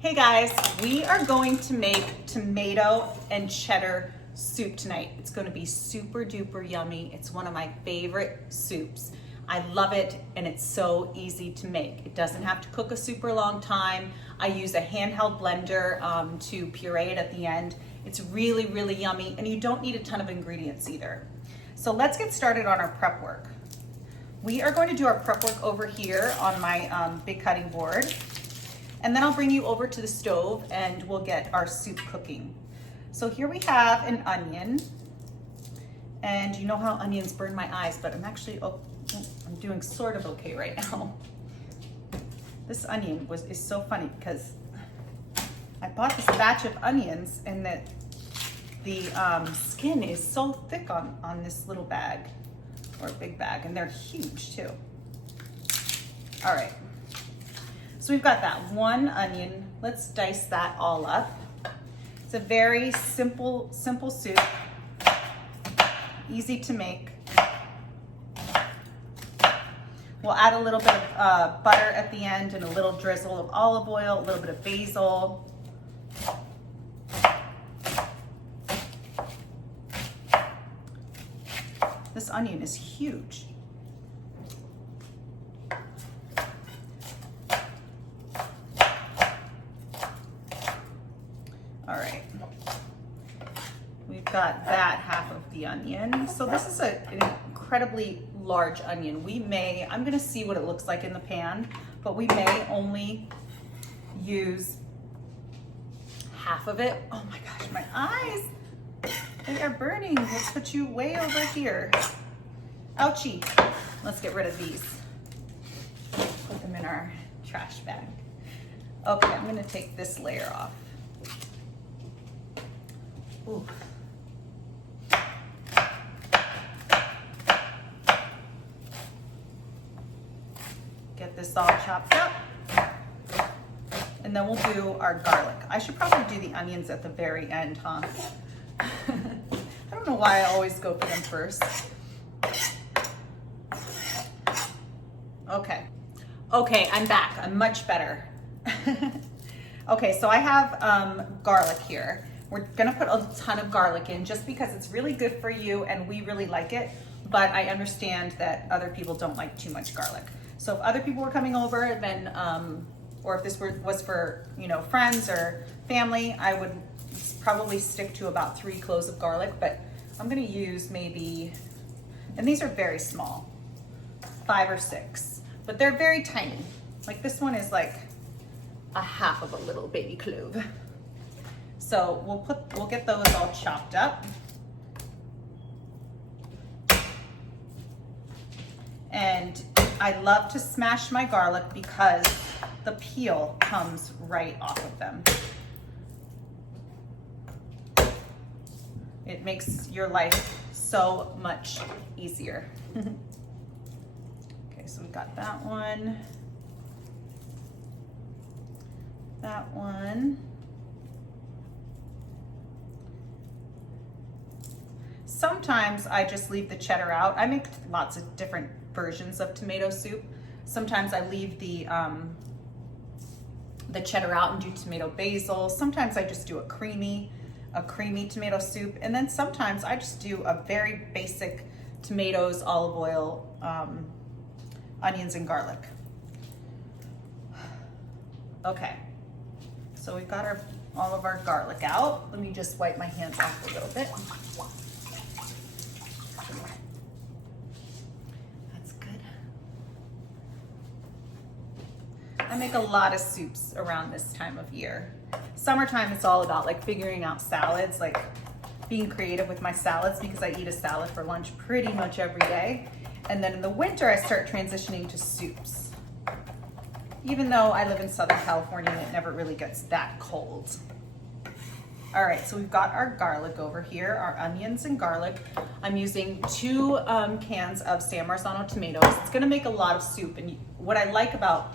Hey guys, we are going to make tomato and cheddar soup tonight. It's going to be super duper yummy. It's one of my favorite soups. I love it and it's so easy to make. It doesn't have to cook a super long time. I use a handheld blender to puree it at the end. It's really, really yummy and you don't need a ton of ingredients either. So let's get started on our prep work. We are going to do our prep work over here on my big cutting board. And then I'll bring you over to the stove and we'll get our soup cooking. So here we have an onion. And you know how onions burn my eyes, but I'm actually, I'm doing sort of okay right now. This onion is so funny because I bought this batch of onions and the skin is so thick on this little bag, or a big bag, and they're huge too. All right. So we've got that one onion. Let's dice that all up. It's a very simple soup, easy to make. We'll add a little bit of butter at the end and a little drizzle of olive oil, a little bit of basil. This onion is huge. All right, we've got that half of the onion. So this is an incredibly large onion. I'm gonna see what it looks like in the pan, but we may only use half of it. Oh my gosh, my eyes, they are burning. Let's put you way over here. Ouchie. Let's get rid of these. Put them in our trash bag. Okay, I'm gonna take this layer off. Ooh. Get this all chopped up. And then we'll do our garlic. I should probably do the onions at the very end, huh? I don't know why I always go for them first. Okay, I'm back. I'm much better. Okay, so I have garlic here. We're gonna put a ton of garlic in just because it's really good for you and we really like it, but I understand that other people don't like too much garlic. So if other people were coming over, then, or if this was for, friends or family, I would probably stick to about 3 cloves of garlic, but I'm gonna use maybe, and these are very small, 5 or 6, but they're very tiny. Like this one is like a half of a little baby clove. So we'll get those all chopped up. And I love to smash my garlic because the peel comes right off of them. It makes your life so much easier. Okay, so we got that one. That one. Sometimes I just leave the cheddar out. I make lots of different versions of tomato soup. Sometimes I leave the cheddar out and do tomato basil. Sometimes I just do a creamy tomato soup. And then sometimes I just do a very basic tomatoes, olive oil, onions, and garlic. Okay, so we've got all of our garlic out. Let me just wipe my hands off a little bit. I make a lot of soups around this time of year. Summertime, it's all about like figuring out salads, like being creative with my salads because I eat a salad for lunch pretty much every day. And then in the winter, I start transitioning to soups. Even though I live in Southern California and it never really gets that cold. All right, so we've got our garlic over here, our onions and garlic. I'm using 2 cans of San Marzano tomatoes. It's gonna make a lot of soup. And what I like about,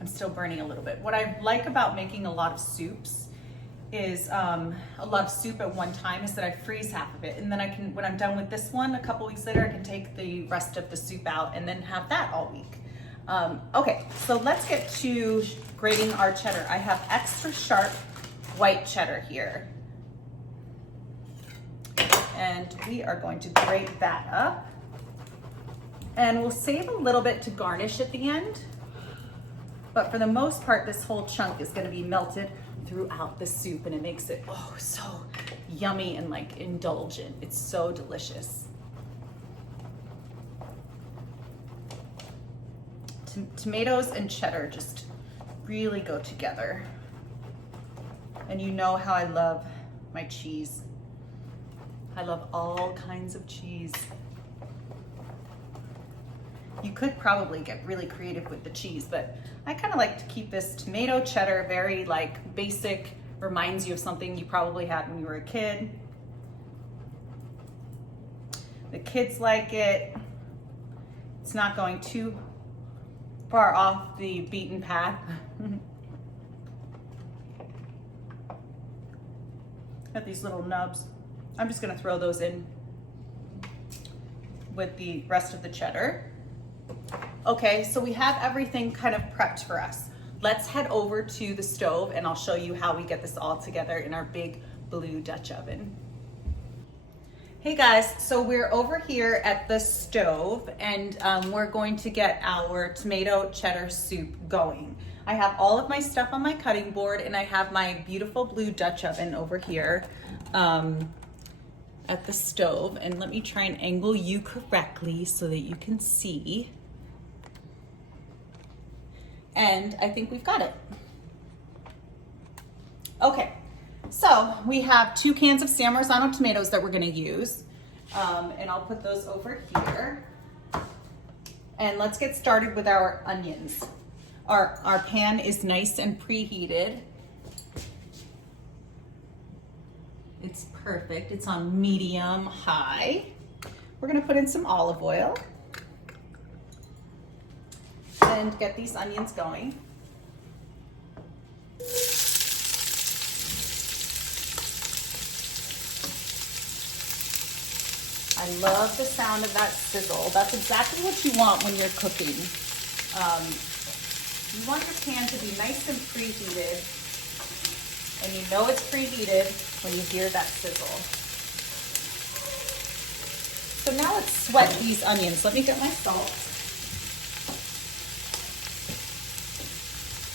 I'm still burning a little bit. What I like about making a lot of soups is a lot of soup at one time is that I freeze half of it. And then I can, when I'm done with this one, a couple weeks later, I can take the rest of the soup out and then have that all week. Okay, so let's get to grating our cheddar. I have extra sharp white cheddar here. And we are going to grate that up. And we'll save a little bit to garnish at the end. But for the most part, this whole chunk is gonna be melted throughout the soup, and it makes it, oh, so yummy and like indulgent. It's so delicious. Tomatoes and cheddar just really go together. And you know how I love my cheese. I love all kinds of cheese. You could probably get really creative with the cheese, but I kind of like to keep this tomato cheddar very like basic, reminds you of something you probably had when you were a kid. The kids like it. It's not going too far off the beaten path. Got these little nubs. I'm just gonna throw those in with the rest of the cheddar. Okay, so we have everything kind of prepped for us. Let's head over to the stove and I'll show you how we get this all together in our big blue Dutch oven. Hey guys, so we're over here at the stove and we're going to get our tomato cheddar soup going. I have all of my stuff on my cutting board and I have my beautiful blue Dutch oven over here at the stove. And let me try and angle you correctly so that you can see. And I think we've got it. Okay, so we have 2 cans of San Marzano tomatoes that we're gonna use. And I'll put those over here. And let's get started with our onions. Our pan is nice and preheated. It's perfect, it's on medium high. We're gonna put in some olive oil and get these onions going. I love the sound of that sizzle. That's exactly what you want when you're cooking. You want your pan to be nice and preheated, and you know it's preheated when you hear that sizzle. So now let's sweat these onions. Let me get my salt.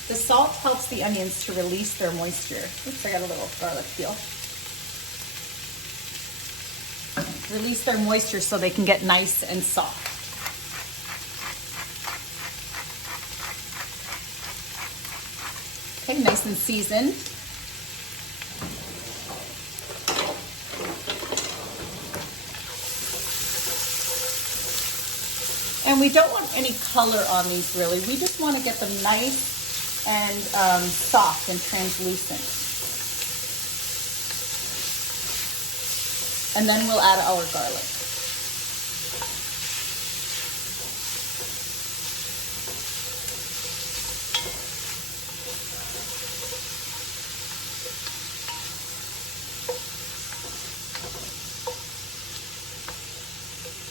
The salt helps the onions to release their moisture. Oops, I got a little garlic peel. Release their moisture so they can get nice and soft. Okay, nice and seasoned. And we don't want any color on these really. We just want to get them nice and soft and translucent. And then we'll add our garlic.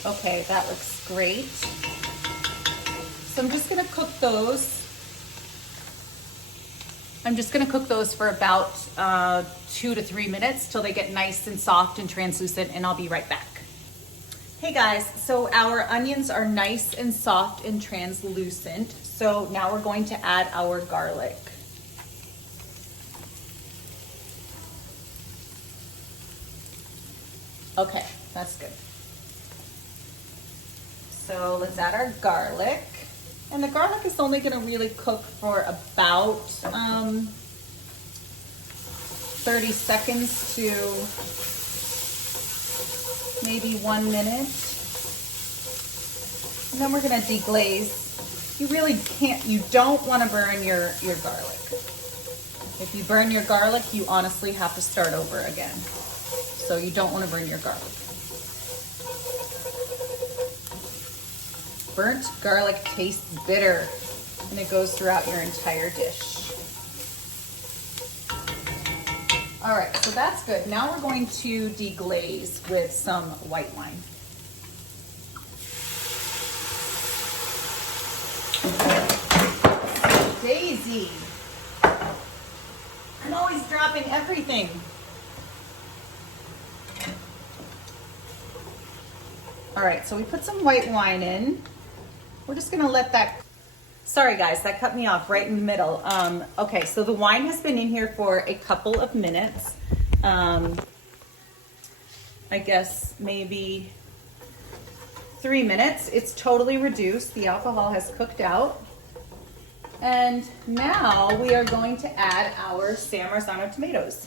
Okay, that looks great. So I'm just gonna cook those. For about 2 to 3 minutes till they get nice and soft and translucent, and I'll be right back. Hey guys, so our onions are nice and soft and translucent. So now we're going to add our garlic. Okay, that's good. So let's add our garlic. And the garlic is only gonna really cook for about 30 seconds to maybe 1 minute. And then we're gonna deglaze. You don't wanna burn your garlic. If you burn your garlic, you honestly have to start over again. So you don't wanna burn your garlic. Burnt garlic tastes bitter and it goes throughout your entire dish. All right, so that's good. Now we're going to deglaze with some white wine. easy. I'm always dropping everything. All right, so we put some white wine in. We're just gonna let that, sorry guys, that cut me off right in the middle. Okay, so the wine has been in here for a couple of minutes. I guess maybe 3 minutes. It's totally reduced. The alcohol has cooked out. And now we are going to add our San Marzano tomatoes.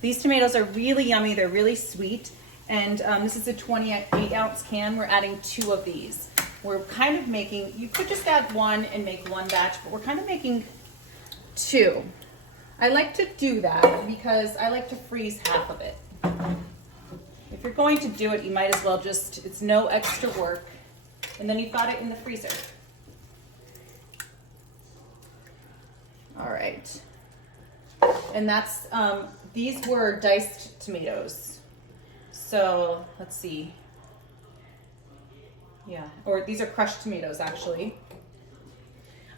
These tomatoes are really yummy. They're really sweet. And this is a 28-ounce can. We're adding 2 of these. We're kind of making, you could just add 1 and make 1 batch, but we're kind of making 2. I like to do that because I like to freeze half of it. If you're going to do it, you might as well just, it's no extra work. And then you've got it in the freezer. All right. And that's, these were diced tomatoes. So let's see. Yeah, or these are crushed tomatoes actually.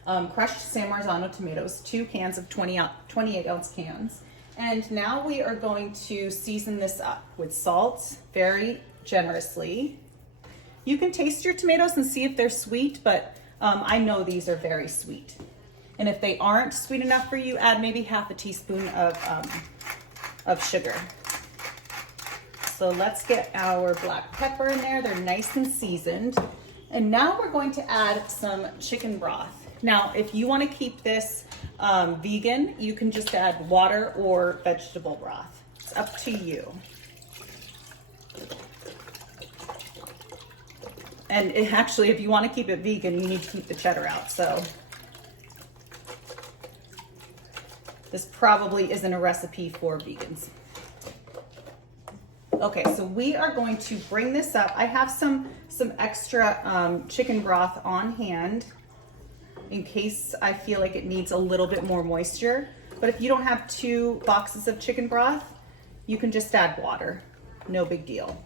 Crushed San Marzano tomatoes, 2 cans of 28-ounce cans. And now we are going to season this up with salt very generously. You can taste your tomatoes and see if they're sweet, but I know these are very sweet. And if they aren't sweet enough for you, add maybe half a teaspoon of sugar. So let's get our black pepper in there. They're nice and seasoned. And now we're going to add some chicken broth. Now, if you want to keep this vegan, you can just add water or vegetable broth. It's up to you. And actually, if you want to keep it vegan, you need to keep the cheddar out. So this probably isn't a recipe for vegans. Okay, so we are going to bring this up. I have some extra chicken broth on hand in case I feel like it needs a little bit more moisture. But if you don't have 2 boxes of chicken broth, you can just add water. No big deal.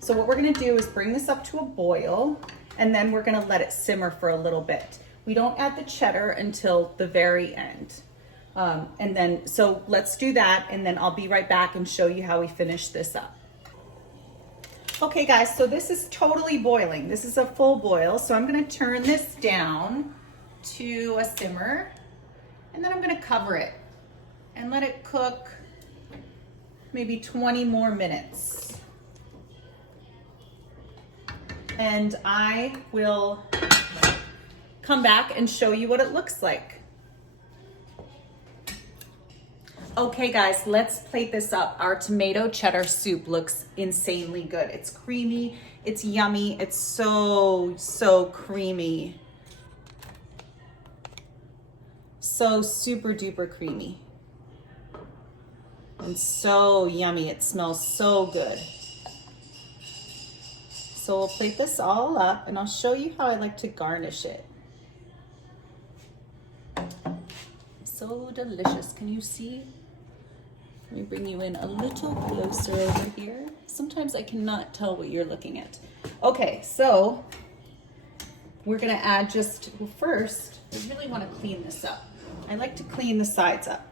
So what we're gonna do is bring this up to a boil, and then we're gonna let it simmer for a little bit. We don't add the cheddar until the very end. And then, so let's do that, and then I'll be right back and show you how we finish this up. Okay guys, so this is totally boiling. This is a full boil, so I'm gonna turn this down to a simmer, and then I'm gonna cover it and let it cook maybe 20 more minutes. And I will come back and show you what it looks like. Okay guys, let's plate this up. Our tomato cheddar soup looks insanely good. It's creamy, it's yummy, it's so creamy. So super duper creamy. And so yummy, it smells so good. So we'll plate this all up and I'll show you how I like to garnish it. So delicious, can you see? Let me bring you in a little closer over here. Sometimes I cannot tell what you're looking at. Okay, so we're gonna add just, well, first, I really wanna clean this up. I like to clean the sides up.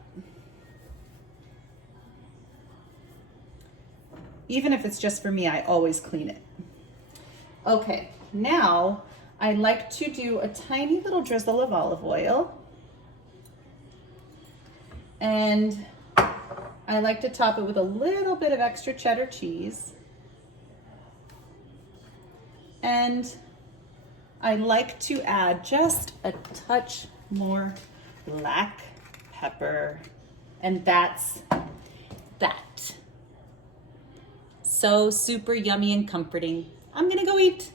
Even if it's just for me, I always clean it. Okay, now I like to do a tiny little drizzle of olive oil. And I like to top it with a little bit of extra cheddar cheese. And I like to add just a touch more black pepper. And that's that. So super yummy and comforting. I'm gonna go eat.